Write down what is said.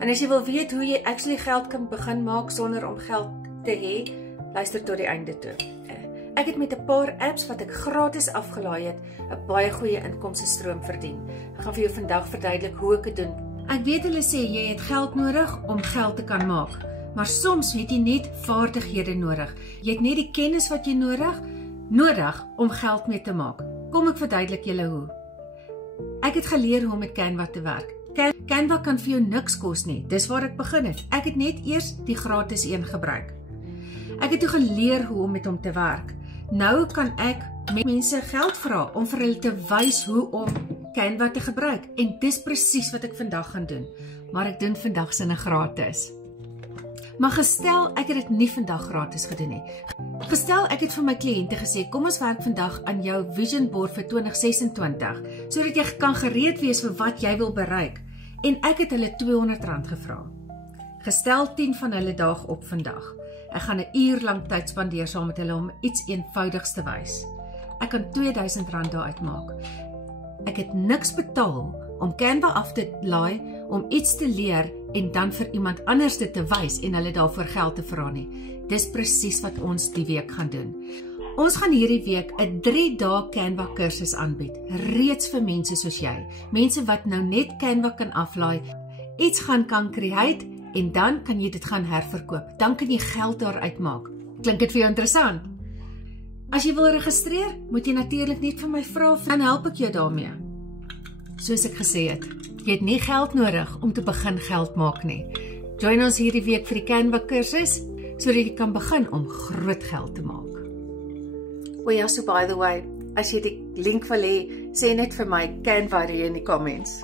En as jy wil weet hoe jy actually geld kan begin maak sonder om geld te hê, luister tot die einde toe. Ek het met 'n paar apps wat ek gratis afgelaai het, 'n baie goeie inkomstestroom verdien. Ek gaan vir jou vandag verduidelik hoe ek dit doen. Ek weet hulle sê jy het geld nodig om geld te kan maak, maar soms het jy net vaardighede nodig. Jy het net die kennis wat jy nodig om geld mee te maak. Kom ek verduidelik julle hoe. Ek het geleer hoe om met Canva te werk. Canva kan vir jou niks kos nie. Dis waar ek begin het. Ek het net eers die gratis een gebruik. Ek het toe geleer hoe om met hom te werk. Nou kan ek mense geld vra om vir hulle te wys hoe om Canva te gebruik. En dis presies wat ek vandag gaan doen. Maar ek doen vandag sinne gratis. Maar gestel ek het dit nie vandag gratis gedoen nie. Gestel ek het vir my kliënte gesê, kom ons werk vandag aan jou vision board vir 2026, sodat jy kan gereed wees vir wat jy wil bereik. En ek het hulle R200 gevra. Gestel 10 van hulle daag op vandag. Ek gaan 'n uur lank tyd spandeer saam met hulle om iets eenvoudigs te wys. Ek kan R2000 daaruit maak. Ek het niks betaal om Canva af te laai, om iets te leer en dan vir iemand anders dit te wys en hulle daarvoor geld te vra nie. Dis presies wat ons die week gaan doen. Ons gaan hierdie week 'n 3 dae Canva kursus aanbied, reeds vir mense soos jy. Mense wat nou net Canva kan aflaai, iets gaan kan create en dan kan jy dit gaan herverkoop. Dan kan jy geld daaruit maak. Klink dit vir jou interessant? As jy wil registreer, moet jy natuurlik net vir my vra, dan help ek jou daarmee. Soos ek gesê het, jy het nie geld nodig om te begin geld maak nie. Join ons hierdie week vir die Canva kursus, sodat jy kan begin om groot geld te maak. O ja, so by the way, as jy die link wil hê, sê net vir my Canva in die comments.